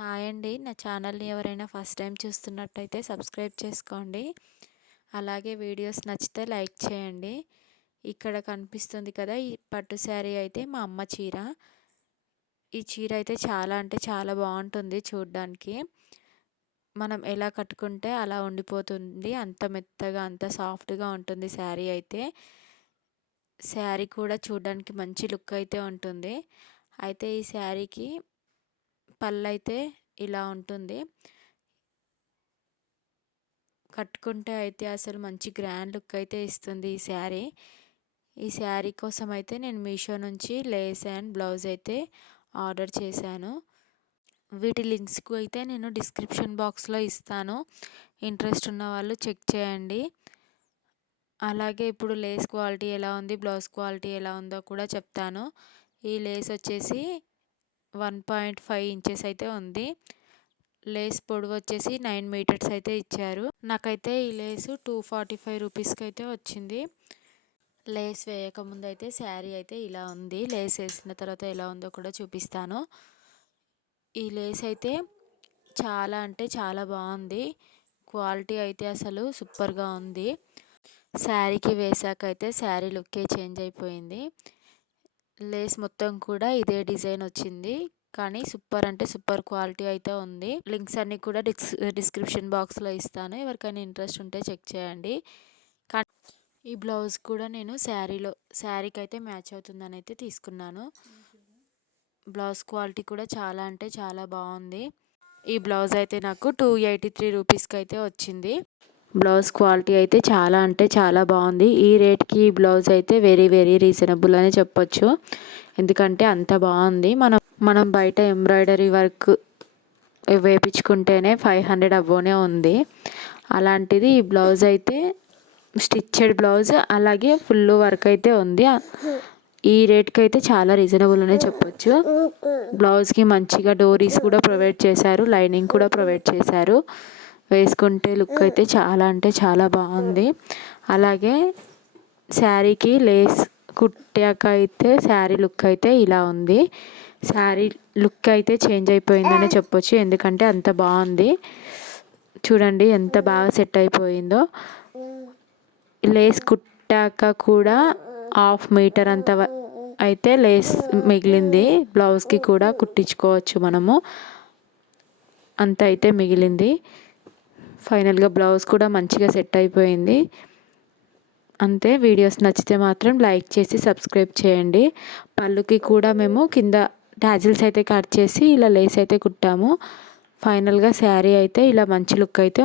Hi అండి. నా ఛానల్ని ఎవరైనా ఫస్ట్ టైం చూస్తున్నట్టయితే సబ్స్క్రైబ్ చేసుకోండి. అలాగే వీడియోస్ నచ్చితే లైక్ చేయండి. ఇక్కడ కనిపిస్తుంది కదా ఈ పట్టు శారీ అయితే మా అమ్మ చీర. ఈ చీర అయితే చాలా అంటే చాలా బాగుంటుంది చూడ్డానికి. మనం ఎలా కట్టుకుంటే అలా ఉండిపోతుంది. అంత మెత్తగా అంత సాఫ్ట్గా ఉంటుంది శారీ అయితే. శారీ కూడా చూడడానికి మంచి లుక్ అయితే ఉంటుంది. అయితే ఈ శారీకి పళ్ళు అయితే ఇలా ఉంటుంది. కట్టుకుంటే అయితే అసలు మంచి గ్రాండ్ లుక్ అయితే ఇస్తుంది ఈ శారీ. ఈ శారీ కోసం అయితే నేను మీషో నుంచి లేస్ అండ్ బ్లౌజ్ అయితే ఆర్డర్ చేశాను. వీటి లింక్స్కు అయితే నేను డిస్క్రిప్షన్ బాక్స్లో ఇస్తాను. ఇంట్రెస్ట్ ఉన్న వాళ్ళు చెక్ చేయండి. అలాగే ఇప్పుడు లేస్ క్వాలిటీ ఎలా ఉంది బ్లౌజ్ క్వాలిటీ ఎలా ఉందో కూడా చెప్తాను. ఈ లేస్ వచ్చేసి వన్ పాయింట్ ఫైవ్ ఇంచెస్ అయితే ఉంది. లేస్ పొడవు వచ్చేసి నైన్ మీటర్స్ అయితే ఇచ్చారు. నాకైతే ఈ లేసు టూ ఫార్టీ ఫైవ్ రూపీస్కి అయితే వచ్చింది. లేస్ వేయకముందు అయితే శారీ అయితే ఇలా ఉంది. లేస్ వేసిన తర్వాత ఎలా ఉందో కూడా చూపిస్తాను. ఈ లేస్ అయితే చాలా అంటే చాలా బాగుంది. క్వాలిటీ అయితే అసలు సూపర్గా ఉంది. శారీకి వేసాక అయితే శారీ లుక్కే చేంజ్ అయిపోయింది. లేస్ మొత్తం కూడా ఇదే డిజైన్ వచ్చింది. కానీ సూపర్ అంటే సూపర్ క్వాలిటీ అయితే ఉంది. లింక్స్ అన్నీ కూడా డిస్ డిస్క్రిప్షన్ బాక్స్లో ఇస్తాను. ఎవరికైనా ఇంట్రెస్ట్ ఉంటే చెక్ చేయండి. ఈ బ్లౌజ్ కూడా నేను శారీలో శారీకి అయితే మ్యాచ్ అవుతుందని అయితే తీసుకున్నాను. బ్లౌజ్ క్వాలిటీ కూడా చాలా అంటే చాలా బాగుంది. ఈ బ్లౌజ్ అయితే నాకు టూ ఎయిటీ త్రీ రూపీస్కి అయితే వచ్చింది. బ్లౌజ్ క్వాలిటీ అయితే చాలా అంటే చాలా బాగుంది. ఈ రేట్కి ఈ బ్లౌజ్ అయితే వెరీ వెరీ రీజనబుల్ అని చెప్పొచ్చు. ఎందుకంటే అంత బాగుంది. మనం మనం బయట ఎంబ్రాయిడరీ వర్క్ వేపించుకుంటేనే ఫైవ్ హండ్రెడ్ అవ్వనే ఉంది. అలాంటిది ఈ బ్లౌజ్ అయితే స్టిచ్చెడ్ బ్లౌజ్ అలాగే ఫుల్ వర్క్ అయితే ఉంది. ఈ రేట్కి అయితే చాలా రీజనబుల్ అనే చెప్పొచ్చు. బ్లౌజ్కి మంచిగా డోరీస్ కూడా ప్రొవైడ్ చేశారు లైనింగ్ కూడా ప్రొవైడ్ చేశారు. వేసుకుంటే లుక్ అయితే చాలా అంటే చాలా బాగుంది. అలాగే శారీకి లేస్ కుట్టాక అయితే శారీ లుక్ అయితే ఇలా ఉంది. శారీ లుక్ అయితే చేంజ్ అయిపోయిందని చెప్పొచ్చు. ఎందుకంటే అంత బాగుంది. చూడండి ఎంత బాగా సెట్ అయిపోయిందో. లేస్ కుట్టాక కూడా హాఫ్ మీటర్ అంత అయితే లేస్ మిగిలింది. బ్లౌజ్కి కూడా కుట్టించుకోవచ్చు మనము. అంత అయితే మిగిలింది. ఫైనల్గా బ్లౌజ్ కూడా మంచిగా సెట్ అయిపోయింది. అంతే వీడియోస్ నచ్చితే మాత్రం లైక్ చేసి సబ్స్క్రైబ్ చేయండి. పళ్ళుకి కూడా మేము కింద టాజిల్స్ అయితే కట్ చేసి ఇలా లేస్ అయితే కుట్టాము. ఫైనల్గా శారీ అయితే ఇలా మంచి లుక్ అయితే